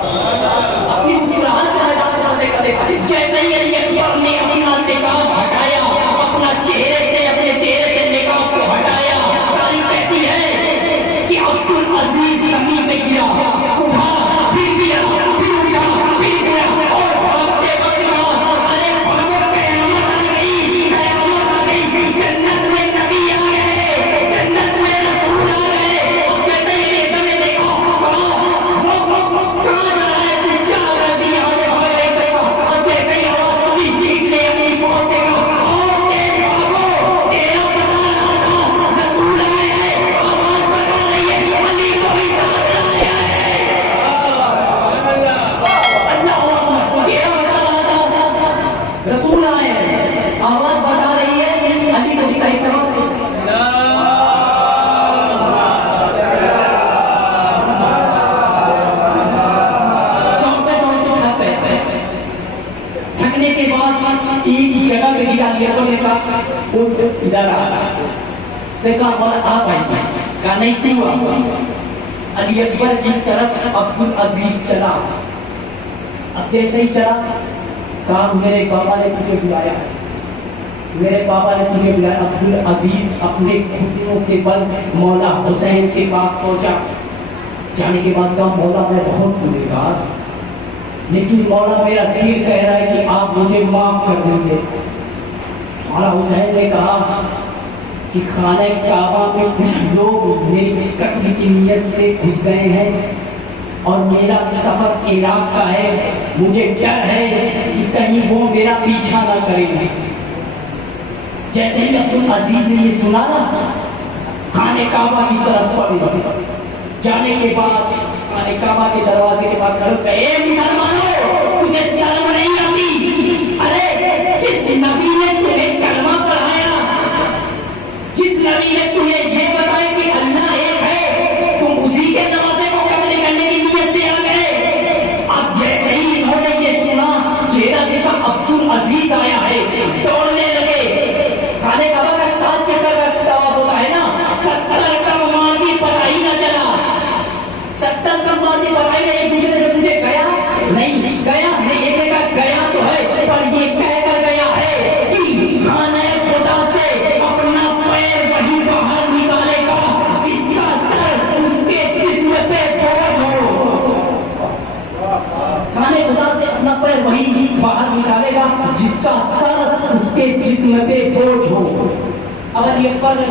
اپنی مسکراہٹ سے ہٹاتے کا دیکھا جیسے ہی علی اکبر نے اپنا نقاب ہٹایا، اپنا چہرے سے اپنے چہرے سے نقاب کو ہٹایا، تاریخ کہتی ہے کہ عبد العزیز زمین میں گرا، اٹھا پھر گرا، پھر اٹھا پھر گرا اور بھاگتے وقت کہا ارے بھاگو قیامت آ گئی، قیامت آ گئی، جنت میں نبی آ گئے، جنت میں رسول آ گئے۔ اور جیسے ہی نیتا نے دیکھا کہا کہاں جا رہا ہے تو جا رہا ہے یہاں سے بھاگ نہیں سکتا۔ اور جیسے ہی آواز سنی اس نے اپنی فوج سے کہا اور تیز بھاگو، چہرہ بتا رہا تھا رسول آئے ہیں، آواز بتا رہی ہے علی کو بھی ساتھ لایا ہے۔ اللہ اکبر، چہرہ بتا رہا تھا رسول آئے ہیں، آواز بتا رہی ہے علی کو بھی صحیح سمجھ تھکنے کے بعد ایک جگہ پہ گرا لیا تو نے کہا ادھر سے کہا آپ آئی، کہا نہیں کیوں؟ علی اکبر کی طرف عبد العزیز چلا، اب جیسے ہی چلا کہا میرے بابا نے مجھے بلایا، میرے بابا نے مجھے بلایا۔ عبد العزیز اپنے گھٹنوں کے بل مولا حسین کے پاس پہنچا، جانے کے بعد کہا مولا میں بہت گنہگار، لیکن مولا میرا دل کہہ رہا ہے کہ آپ مجھے معاف کر دیں گے۔ مولا حسین نے کہا کہ خانہ کعبہ میں کچھ لوگ میری قتل کی نیت سے گھس گئے ہیں اور میرا سفر عراق کا ہے، مجھے ڈر ہے کہ کہیں وہ میرا پیچھا نہ کریں گے۔ جیسے ہی عبد العزیز نے یہ سنا نا خانہ کعبہ کی طرف پڑے، جانے کے بعد خانہ کعبہ کے دروازے کے پاس کھڑے، اے مسلمانوں تجھے شرم نہیں آتی؟ ارے جس نبی نے تمہیں کلمہ پڑھایا، جس نبی نے تمہیں یہ بتایا کہ اللہ ایک ہے، تم اسی کے دروازے کو قتل کرنے کی نیت سے آ گئے۔ اب جیسے ہی انہوں نے یہ سنا چہرہ دیکھا عبد العزیز آیا ہے، دوڑنے لگے۔ خانہ کعبہ کا 7 چکر کا طواف ہوتا ہے نا، 70 کا مار بھی پتہ ہی نہ چلا، 70 کا مار بھی پتہ ہی نہیں، ایک دوسرے سے مجھے گیا نہیں گیا نہیں، ایک نے کہا گیا تو ہے پر یہ کہہ کر گیا ہے کہ خانہ خدا سے اپنا پیر وہی باہر نکالے گا جس کا سر اس کے جسم پہ بوجھ ہو۔ خانہ خدا سے اپنا پیر وہی باہر نکالے گا جس کا سر اس کے جسم پہ بوجھ ہو۔ اب علی اکبر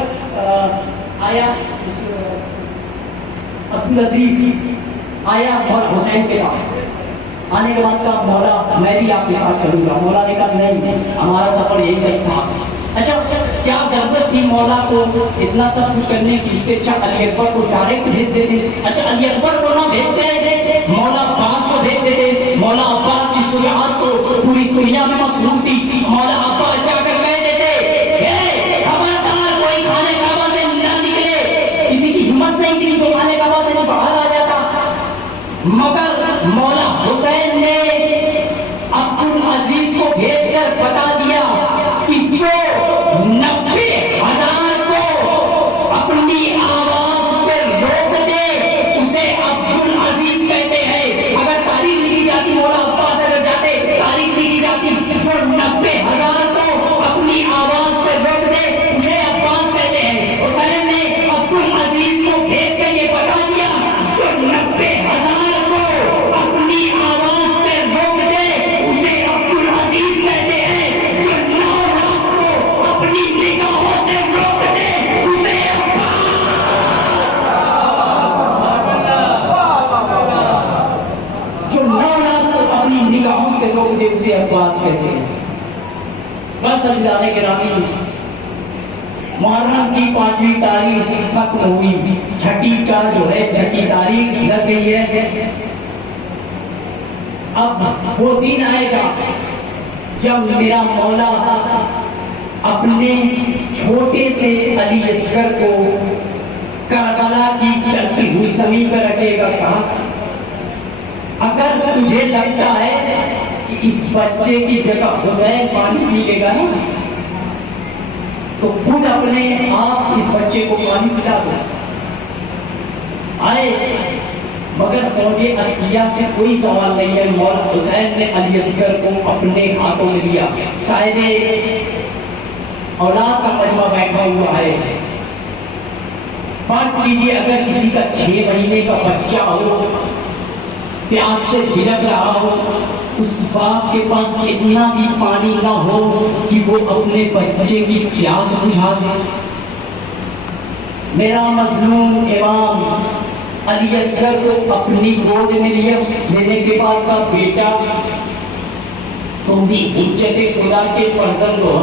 آیا، عبد العزیز آیا اور حسین کے پاس آنے کے بعد کہا مولا میں بھی آپ کے ساتھ چلوں گا۔ مولا نے کہا نہیں، ہمارا سفر یہی تک تھا۔ اچھا کیا ضرورت تھی مولا کو اتنا سب کچھ کرنے کی؟ اس سے اچھا علی اکبر کو ڈائریکٹ بھیج دیتے۔ اچھا علی اکبر کو نہ بھیجتے، مولا عباس کو بھیج دیتے۔ مولا عباس کی شجاعت کو پوری دنیا میں مصروف تھی، مولا عباس جا کر کہہ دیتے خبردار کوئی خانہ کعبہ سے نہ نکلے۔ کسی کی ہمت نہیں تھی جو خانہ کعبہ سے باہر آ جاتا، مگر مولا حسین نے عبد العزیز کو بھیج کر بتا دیا کہ جو 90,000 کو اپنی آواز پر روک دے اسے عبد العزیز کہتے ہیں۔ اگر تاریخ لکھی جاتی، مولا عباس اگر جاتے تاریخ لکھی جاتی، جو 90,000 کو اپنی آواز پر روک دے اسے عباس کہتے ہیں۔ حسین نے عبد العزیز کو بھیج کر یہ بتا دیا جو 90,000 کو اپنی آواز پر روک دے اسے عبد العزیز کہتے ہیں، جو 9 لاکھ کو اپنی نگاہوں سے روک دے اسے جو 9 لاکھ کو اپنی نگاہوں سے روک دے اسے عباس کہتے ہیں۔ بس عزیزان گرامی، محرم کی 5ویں تاریخ ختم ہوئی، چھٹی کا جو ہے چھٹی تاریخ لگ گئی ہے۔ اب وہ دن آئے گا جب میرا مولا اپنے چھوٹے سے علی اصغر کو کربلا کی چلتی ہوئی زمین پر رکھے گا۔ کہا اگر تجھے لگتا ہے کہ اس بچے کی جگہ حسین پانی پی لے گا نا تو خود اپنے آپ اس بچے کو پانی پلا دو۔ آئے مگر فوج عسکریہ سے کوئی سوال نہیں ہے. مولا حسین نے علی اصغر کو اپنے ہاتھوں میں لیا. صاحب اولاد کا مجمع بیٹھا ہوا ہے. فرض کیجیے اگر کسی کا 6 مہینے کا بچہ ہو, پیاس سے بھڑک رہا ہو, اس باپ کے پاس اتنا بھی پانی نہ ہو کہ وہ اپنے بچے کی پیاس بجھا دے. میرا مظلوم امام علی اصغر کو اپنی گود میں لینے کے بعد کا بیٹا تم بھی حجت خدا کے فرزند ہو,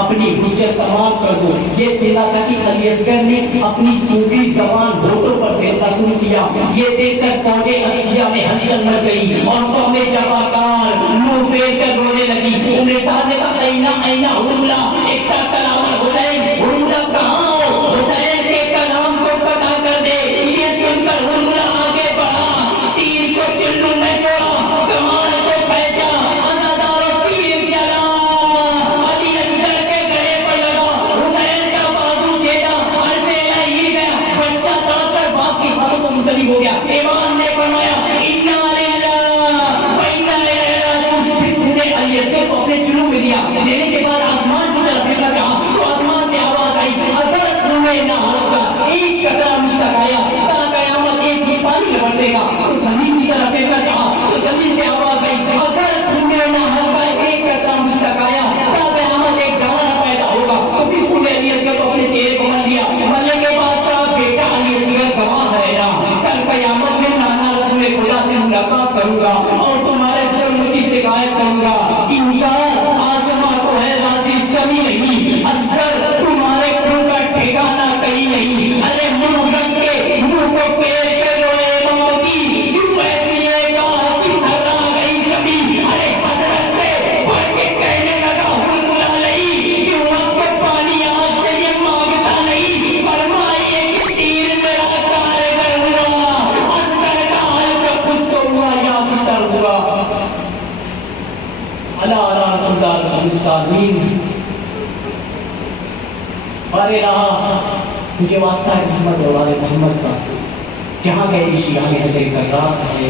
اپنی حجت تمام کر دو. یہ سنا تھا کہ علی اصغر نے اپنی صوفی زبان ہوٹوں پر کہنا شروع کیا. یہ دیکھ کر فوج عسکریہ میں ہلچل مچ گئی اور قوم جفاکار منہ پھیر کر رونے لگی. انہیں ساتھ کہا اینا اینا ہرملا, ایک کا کلام حسین, ہرملا کہاں ہو, حسین کے کلام کو پتا کر دے. یہ سن کر ہرملا آگے بڑھا, تیر کو چلو میں جوڑا, کمان کو پہنچا, ہو گیا. ایمان نے فرمایا انا للہ و انا الیہ راجعون. پھر انہیں علی اصغر کو اپنے چلو میں لیا. لینے کے بعد آسمان کی طرف دیکھنا چاہا تو آسمان سے آواز آئی, اگر تمہیں نہ ہلکا ایک قطرہ مشتاق آیا تا قیامت ایک بھی پانی میں برسے گا. تو زمین کی طرف دیکھنا چاہا تو زمین سے آواز آئی, اگر تمہیں نہ ہلکا ایک قطرہ مشتاق آیا تا قیامت ایک دانہ نہ پیدا ہوگا. تو پھر انہیں علی اصغر کو اپنے چہرے کو مل لیا. ملنے کے بعد کا بیٹا علی اصغر گواہ رہنا, قیامت میں نانا رسول خدا سے ملاقات کروں گا اور تمہارے سر کی شکایت کروں گا. انکار آسماں کو ہے راضی زمین نہیں, اصغر تمہارے خون کا ٹھکانہ کہیں نہیں. ارے منہ رنگ کے منہ کو پیر کے روئے امامتی, کیوں ایسی ہے کہا کہ تھرا گئی زمین. ارے حضرت سے بڑھ کے کہنے لگا ہرملا نہیں, کیوں آپ کو پانی آج سے یہ مانگتا نہیں. فرمائیے کہ تیر میرا کارگر ہوا, ارے رہا مجھے واسطہ ہے محمد اور آل محمد کا, جہاں گئے شیعہ نے حضرت کرار